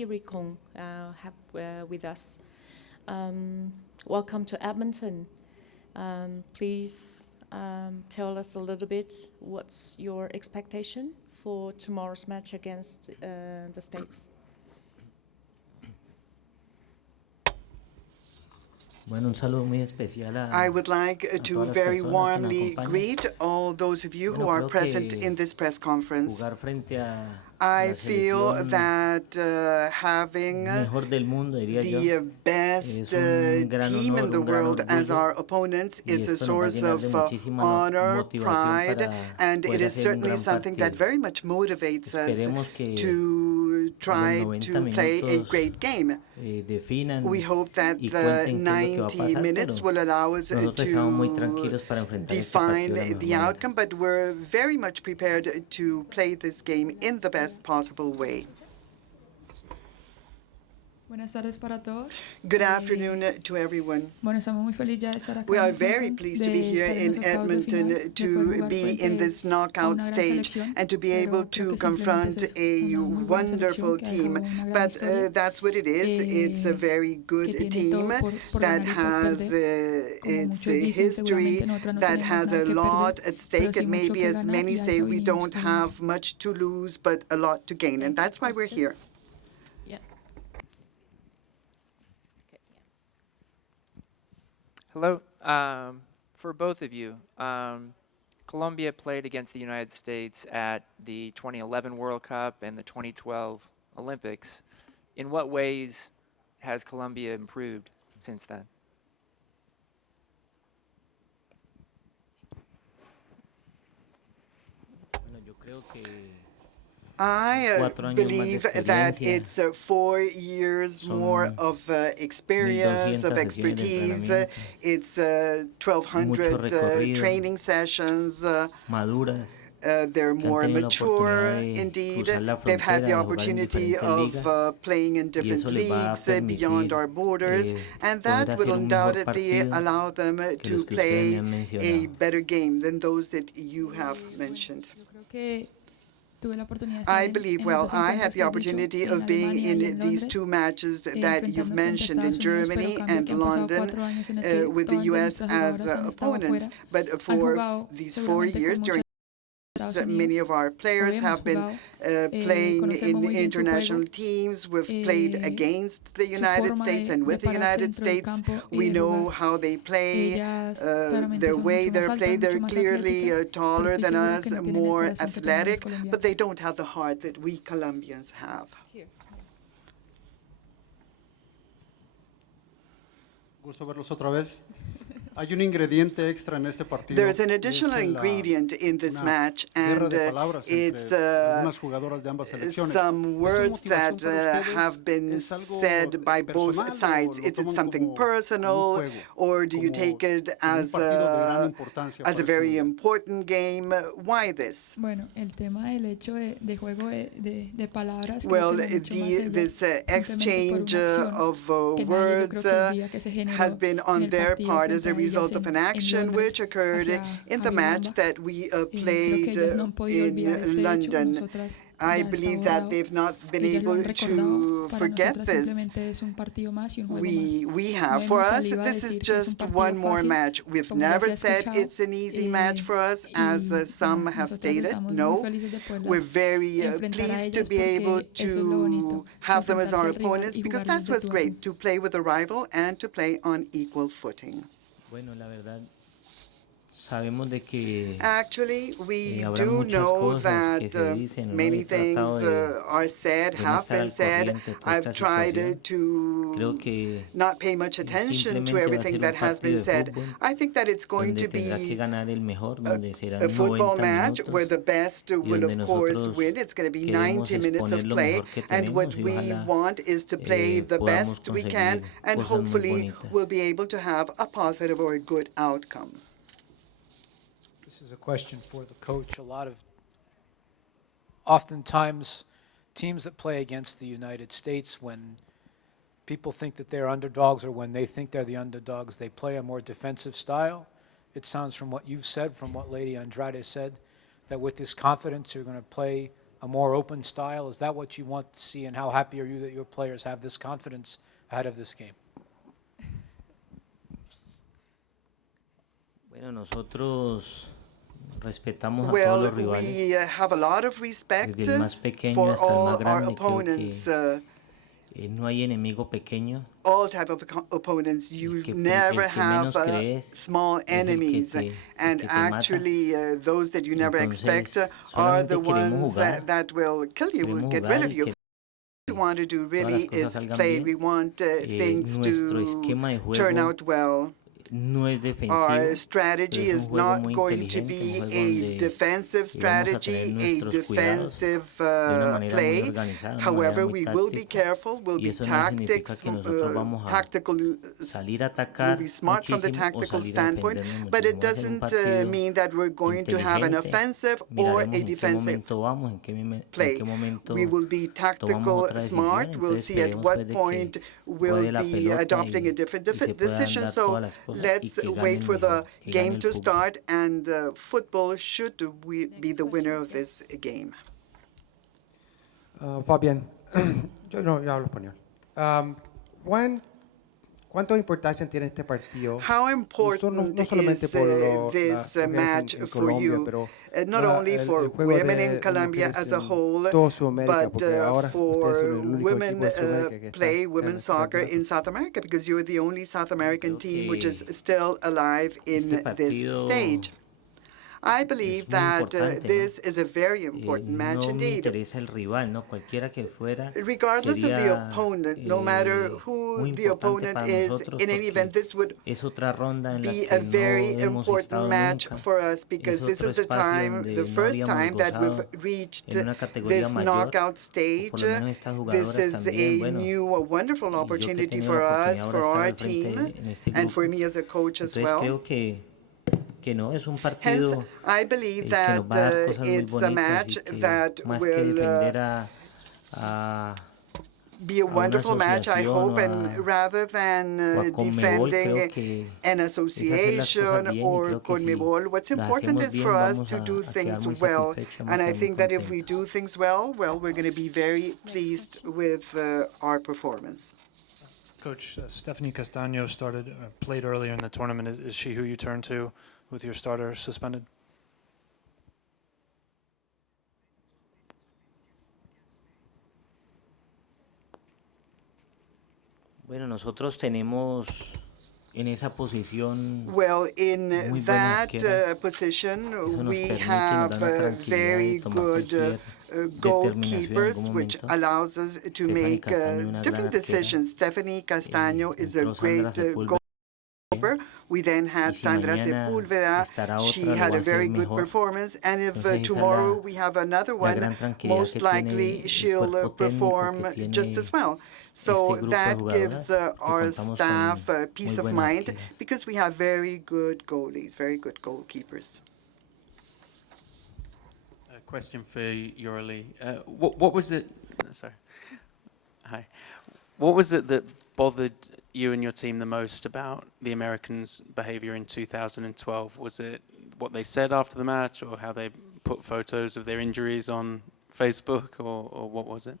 Lee Rikong with us. Welcome to Edmonton. Please tell us a little bit what's your expectation for tomorrow's match against the States. I would like to very warmly greet all those of you who are present in this press conference. I feel that having the best team in the world as our opponents is a source of honor, pride, and it is certainly something that very much motivates us to try to play a great game. We hope that the 90 minutes will allow us to define the outcome, but we're very much prepared to play this game in the best possible way. Buenas tardes para todos. Good afternoon to everyone. Estamos muy felices ya de estar acá. We are very pleased to be here in Edmonton, to be in this knockout stage and to be able to confront a wonderful team. But that's what it is. It's a very good team that has its history, that has a lot at stake, and maybe as many say, we don't have much to lose, but a lot to gain. And that's why we're here. Hello. For both of you, Colombia played against the United States at the 2011 World Cup and the 2012 Olympics. In what ways has Colombia improved since then? I believe that it's 4 years more of experience, of expertise. It's 1,200 training sessions. They're more mature, indeed. They've had the opportunity of playing in different leagues beyond our borders, and that will undoubtedly allow them to play a better game than those that you have mentioned. I believe, well, I had the opportunity of being in these two matches that you've mentioned in Germany and London with the U.S. as opponents. But for these 4 years, during many of our players have been playing in international teams. We've played against the United States and with the United States. We know how they play, their way they play. They're clearly taller than us, more athletic, but they don't have the heart that we Colombians have. Gusto verlos otra vez. Hay un ingrediente extra en este partido. There is an additional ingredient in this match, and it's some words that have been said by both sides. Is it something personal, or do you take it as a very important game? Why this? Bueno, el tema del hecho de juego de palabras. Well, this exchange of words has been on their part as a result of an action which occurred in the match that we played in London. I believe that they've not been able to forget this. We have. For us, this is just one more match. We've never said it's an easy match for us, as some have stated. No. We're very pleased to be able to have them as our opponents, because that's what's great, to play with a rival and to play on equal footing. Actually, we do know that many things are said, have been said. I've tried to not pay much attention to everything that has been said. I think that it's going to be a football match where the best will, of course, win. It's going to be 90 minutes of play, and what we want is to play the best we can, and hopefully we'll be able to have a positive or a good outcome. This is a question for the coach. Oftentimes, teams that play against the United States, when people think that they're underdogs or when they think they're the underdogs, they play a more defensive style. It sounds from what you've said, from what Lady Andrade said, that with this confidence, you're going to play a more open style? Is that what you want to see, and how happy are you that your players have this confidence ahead of this game? Bueno, nosotros respetamos a todos Well, los rivales, we have a lot of respect desde el más pequeño for hasta el all más our grande. Creo opponents. que no hay enemigo pequeño. All type of opponents. You que never el que have menos crees small es el que enemies, te- and el que te mata. actually those that you never expect Entonces, are solamente the queremos ones jugar. that will kill you, Queremos get jugar rid of y you. que What we want to do todas las really cosas is salgan play. bien. We want things Nuestro to esquema de turn juego out well. no es defensivo, Our strategy pero es is un juego not muy going to inteligente, be un juego a donde defensive vamos a tener strategy, a nuestros cuidados defensive de una manera muy play. organizada, una However, manera muy we will be táctica, careful, we'll y be eso no significa tactics, que nosotros vamos a tactical, salir a we'll atacar be smart from the muchísimo o tactical salir a standpoint, defendernos but muchísimo. it Va a ser un doesn't partido mean that we're going to have an inteligente. offensive or Miraremos a en qué defensive momento vamos, en play. qué momento We will be tomamos tactical, otra decisión. smart. We'll Entonces see at esperemos what pues de point que we'll ruede la be pelota adopting a different y se puedan decision. dar So todas las cosas y let's que gane wait el for the mejor, que game gane el to fútbol. start, and football should be the winner of this game. Fabián, yo hablo español. ¿Cuánta importancia tiene este partido? How important no solamente is por lo this que match en for Colombia, you? pero Not only el for juego women de in Colombia mujeres as a en whole, toda Sudamérica, but porque ahora ustedes for son el único women equipo de Sudamérica que está play en women's este soccer campeonato. in South America, because you're the only South American Creo team which is que still alive in este this partido stage. I believe muy that importante, this ¿no? is a very important match No me indeed. interesa el rival, ¿no? Cualquiera que fuera Regardless of the sería opponent, no matter who muy the importante opponent para is, nosotros in any event, porque this would es otra ronda en la be que a very no hemos important estado match nunca. for us, Es because this otro is the espacio time, donde the no first habíamos time that we've gozado reached en una categoría this mayor, knockout o stage. por lo menos estas This jugadoras is también, a bueno, new, a wonderful y yo que he opportunity tenido for la us, oportunidad ahora for de estar our al frente team, en este and for grupo. me as a coach as Entonces well. creo que no, es un Hence, partido I believe que that nos va a dar cosas muy it's a bonitas match y que that más que will defender a be a una wonderful match, I asociación hope, o and rather than o a Conmebol, defending creo que an es hacer las cosas association bien y or creo que si Conmebol, what's las important hacemos is for bien us vamos to do a quedar things muy well. satisfechos, vamos And a I quedar muy think that if we contentos. do things well, we're going to be very pleased with our performance. Coach, Stephanie Castaño played earlier in the tournament. Is she who you turn to with your starter suspended? Bueno, nosotros tenemos en esa posición Well, in muy buenas that arqueras. position, Eso nos we permite, nos have da una tranquilidad very de tomar good cualquier determinación en goalkeepers, algún which momento. allows us to Stephanie make Castaño, una gran different arquera. decisions. Stephanie Castaño is a Entró great Sandra Sepúlveda. goalkeeper. We then Y had si Sandra mañana Sepúlveda. estará She otra, lo had va a a very hacer good mejor. performance, and if Entonces, esa es tomorrow we have another la one, gran tranquilidad most que likely tiene el she'll cuerpo técnico, perform que just tiene as well. este So grupo de that jugadoras, gives que our contamos staff con peace muy of buenas mind, arqueras. because we have very good goalies, very good goalkeepers. A question for Yorli. What was it? Sorry. Hi. What was it that bothered you and your team the most about the Americans' behavior in 2012? Was it what they said after the match, or how they put photos of their injuries on Facebook, or what was it?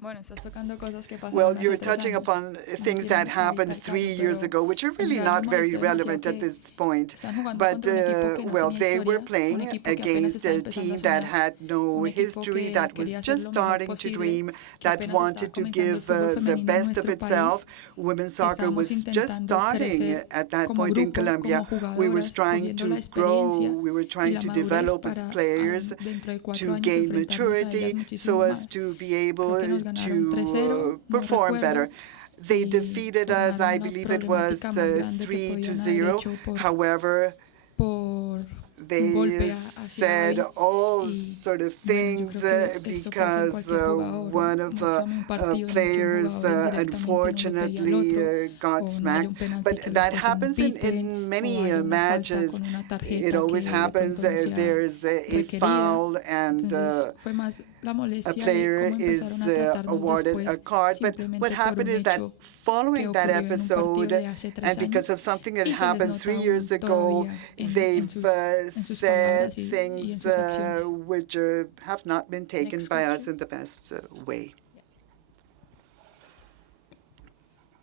Bueno, estás tocando cosas que pasaron Well, hace you're 3 touching años. upon things quiero that happened meditar 3 tanto, years pero ago, which are really en not realidad me very molestó relevant demasiado at que this point. están jugando But, contra un equipo que no well, tenía they were historia, un playing equipo que apenas against estaba a empezando a team that soñar, had no un equipo history, que that was quería hacer just lo mejor starting to posible, dream, que that apenas wanted estaba to comenzando el give fútbol the femenino en best of nuestro itself. país. Women's soccer was Estamos just intentando starting crecer at that como point in grupo, Colombia. como We were jugadoras, trying cogiendo la to grow, experiencia we were y trying la to madurez develop as para players, dentro de 4 to años gain enfrentarnos a ellas maturity, muchísimo so as más. to be able Creo que nos ganaron 3-0, to no perform recuerdo, better. They y defeated us, formaron I una believe it was problemática más grande que podían haber 3-0. hecho However, por They golpe said hacia él. all Y, sort of bueno, yo things creo que esto pasa en because cualquier jugador. one of the Muéstrame un partido en el que un players jugador indirectamente no le pedía al unfortunately otro, got o no haya smacked. un penalti But que that les cause un happens pite, in many o haya una falta matches. con una It tarjeta always que de happens. pronto no sea There's a requerida. foul and Entonces fue más la a molestia de player cómo is empezaron a tratarnos awarded a después, card. But simplemente what por happened un is that hecho que following that ocurrió en un partido episode, de hace 3 and because años, of something that y se les happened nota 3 aún years ago, todavía they've en sus said palabras y en things sus acciones. which have not been taken Next by us question. in the best way.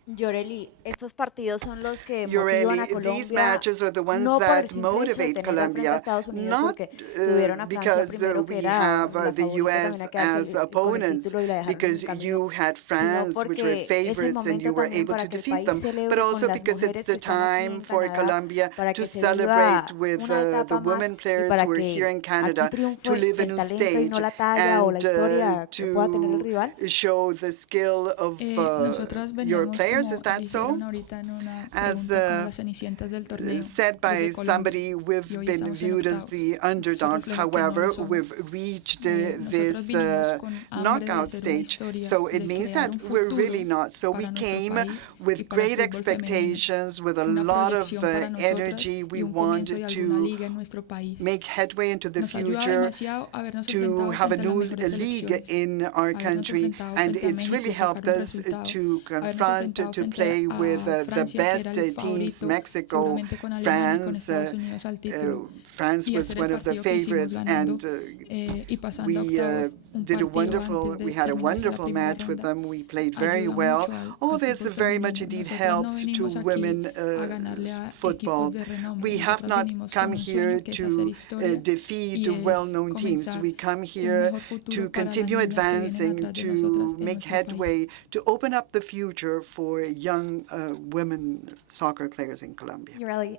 Yoreli, estos partidos son los que motivan a Really, Colombia, these matches are the ones no por el that simple hecho de motivate tener al frente a Colombia, Estados Unidos, not porque tuvieron a Francia because primero, que we era have la the favorita también U.S. a quedarse as con el opponents, título y la dejaron en because el camino, you had sino France, which were porque es el favorites, and you momento were también able para to que el defeat país them, celebre but con also las because mujeres it's que the están aquí time en for Canadá, Colombia para to que se celebrate viva with una the etapa más women y players para who are que here in aquí Canada to triunfe live a el new talento y no stage la talla o la and historia que pueda tener el to rival. show the skill of Nosotras your veníamos, players. como Is that so? dijeron ahorita en una As pregunta, como las cenicientas del torneo said by desde Colombia, somebody, we've y hoy been estamos en viewed as octavos. the Eso underdogs. refleja que no However, lo somos. we've reached Nosotras this vinimos con hambre de knockout hacer una stage. historia, So it de means crear that un we're futuro really not. So we para nuestro came país y with para el great fútbol femenino, expectations, with a una lot of proyección para nosotras energy. We y un want comienzo de alguna to liga en nuestro país. make headway into the Nos ayuda future, demasiado habernos to enfrentado have a frente a las new mejores league selecciones, in our habernos country, enfrentado and frente a it's really México y sacar helped un us resultado, to habernos confront, enfrentado to frente play with a the Francia, que best era el teams, favorito, Mexico, seguramente con Alemania y con France. Estados Unidos al título, France y was hacer one el of the partido que hicimos favorites, ganando and y pasando a we octavos un did a partido wonderful. antes de We had a terminarse la wonderful primera match with ronda. them. We played very Ayuda well. mucho al All this fútbol very much femenino. indeed Nosotras no helps to venimos aquí women a ganarle a football. equipos de renombre. We have Nosotras not venimos come con un here sueño que es hacer to historia defeat y es well-known teams. comenzar We come un here mejor to futuro para las continue niñas que vienen advancing, atrás de nosotras to en make nuestro país. headway, to open up the future for young women soccer players in Colombia. Yoreli,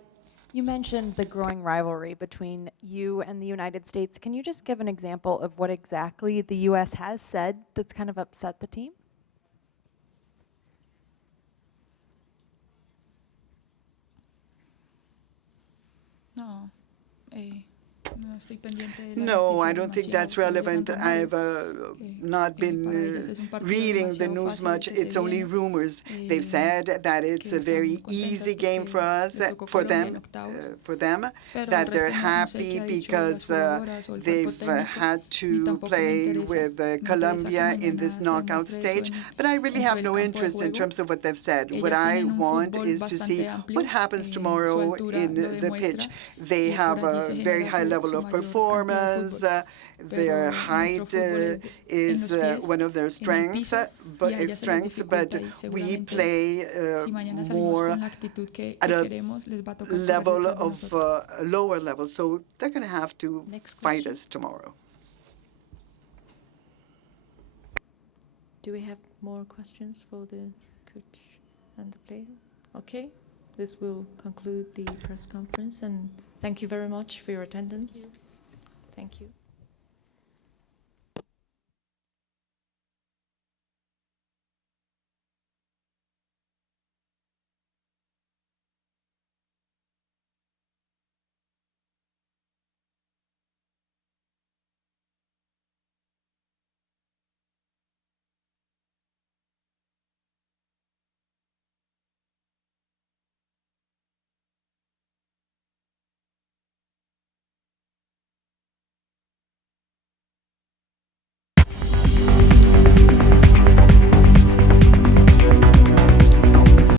you mentioned the growing rivalry between you and the United States. Can you just give an example of what exactly the U.S. has said that's kind of upset the team? No, no estoy pendiente de las No, I noticias don't think demasiado, that's solo llegan relevant. I've rumores. not Para been ellas es un partido reading the demasiado news fácil much. el que It's se only viene, rumors. They've said that it's que a very están contentas easy game for porque us, les tocó for Colombia en them, octavos. Pero el that they're resto no sé happy qué ha dicho because las jugadoras o el cuerpo they've técnico, had ni to tampoco me play interesa. with Me interesa que Colombia in this mañana se knockout demuestre eso stage. en- But I really dentro have del no campo de interest in juego. terms of what they've said. What Ellas I tienen un want fútbol is to see bastante amplio, what happens su tomorrow altura in lo the pitch. demuestra, They por have allí a se very genera high su level of mayor cantidad de performance. fútbol. Their Pero height nuestro fútbol is en los pies, one of their en el strengths, piso, y a but ellas se les strengths, but dificulta y we seguramente play si mañana salimos more con la actitud que at a queremos, les va a tocar correr level detrás de of nosotros. a lower level. So they're going to have to Next fight question. us tomorrow. Do we have more questions for the coach and the player? Okay, this will conclude the press conference, and thank you very much for your attendance. Thank you.